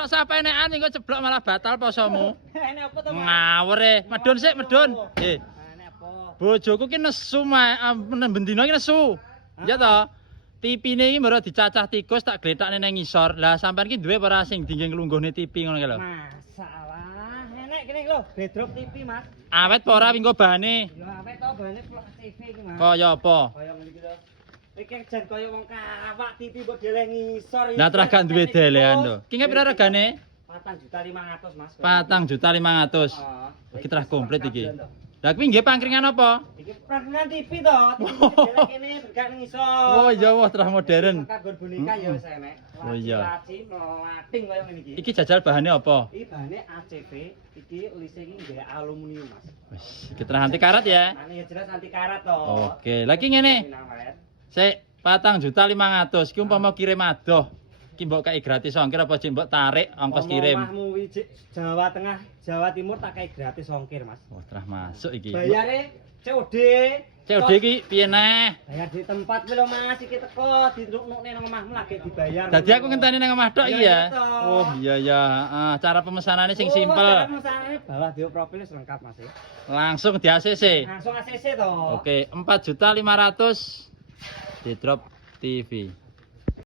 rok sapa enekan engko ceblok malah batal posomu. Enek apa to, Mas? Ngawur e, medun sik medun. Enek apa? Bojoku ki nesu bendina ki nesu. Ya toh. Tipine iki mbara dicacah tikus tak gletakne nang ngisor. Lah sampean ki duwe apa sing dinggo nglungguhne tipi ngono ki lho. Masalah. Enek kene lho, bedrop TV, Mas. Awet apa ora wingko bahane? Lho awet to bahane plok TV iki, Mas. Kaya apa? Kaya ngene iki lho. Iki jan kaya wong kawak TV mbok deleh ngisor. Lah terus gak duwe delehan to. Ki pira regane? 4.500.000, Mas. 4.500.000. Heeh. Iki terus komplit iki. Lah kuwi nggih pangkringan apa? Iki pangkringan TV to. TV deleh kene bergak ngisor. Oh iya wah terus modern. Kagon boneka ya wis enek. Oh iya. Laci melating kaya ngene iki. Iki jajal bahane apa? Iki bahane ACV, iki lise iki nggih aluminium, Mas. Wis, iki terus anti karat ya. Ane jelas anti karat to. Oke, lagi ngene. Sik 4.500.000 iki umpama kirim adoh. Iki mbok kei gratis ongkir apa jek mbok tarik ongkos kirim? Omahmu wijik Jawa Tengah, Jawa Timur tak kei gratis ongkir, Mas. Wah, terus masuk iki. Bayare COD. COD iki piye neh? Bayar di tempat kuwi lho, Mas, iki teko diruknukne nang omahmu lagi dibayar. Dadi aku ngenteni nang omah tok iki ya. Iya, toh. Oh iya ya, heeh, cara pemesanannya sing Oh, simpel. cara pemesanannya bawah dia profil wis lengkap, Mas. Langsung di ACC. Langsung ACC to. Oke, 4.500.000 di drop TV.